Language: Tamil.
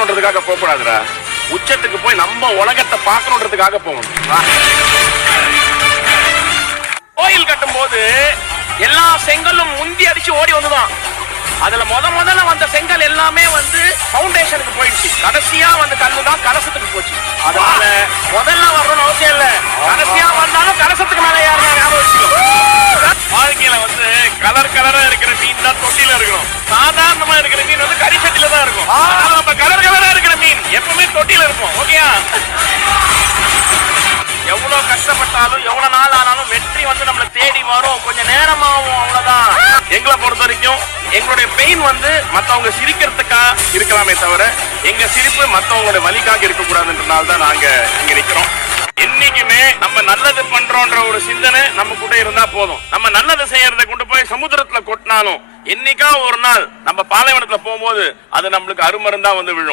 பார்க்கணுன்றதுக்காக போக கூடாதுடா. உச்சத்துக்கு போய் நம்ம உலகத்தை பார்க்கணுன்றதுக்காக போகணும். கோயில் கட்டும் போது எல்லா செங்கலும் முந்தி அடிச்சு ஓடி வந்துதான். அதுல முதல்ல வந்த செங்கல் எல்லாமே வந்து பவுண்டேஷனுக்கு போயிடுச்சு. கடைசியா வந்து கல்லுதான் கலசத்துக்கு போச்சு. அதனால முதல்ல வரணும்னு அவசியம் இல்ல, கடைசியா வந்தாலும் கலசத்துக்கு மேல யாருன்னா ஞாபகம் வச்சுக்கோ. வாழ்க்கையில வந்து கலரா இருக்கிற மீன் தான் தொட்டில இருக்கணும். சாதாரணமா இருக்கிற மீன் வந்து கரிசட்டில தான் இருக்கும். நம்ம கலரா இருக்கிற மீன் எப்பவுமே தொட்டில இருக்கும். ஓகேயா? எவ்வளவு கஷ்டப்பட்டாலும் எவ்வளவு நாள் ஆனாலும் வெற்றி வந்து நம்மளை தேடி வரும். கொஞ்சம் நேரமாகும், அவ்வளவுதான். எங்களை பொறுத்த வரைக்கும் எங்களுடைய பெயின் வந்து மத்தவங்க சிரிக்கிறதுக்கா இருக்கலாமே தவிர எங்க சிரிப்பு மத்தவங்களுடைய வலிக்காக இருக்கக்கூடாதுன்றனால தான் நாங்க இங்க நிக்கிறோம். என்னைக்குமே நம்ம நல்லது பண்றோன்ற ஒரு சிந்தனை நம்ம கூட இருந்தா போதும். நம்ம நல்லது செய்யறதை கொண்டு போய் சமுத்திரத்துல கொட்டினாலும் என்னைக்கா ஒரு நாள் நம்ம பாலைவனத்துல போகும்போது அது நம்மளுக்கு அருமருந்தா வந்து விழும்.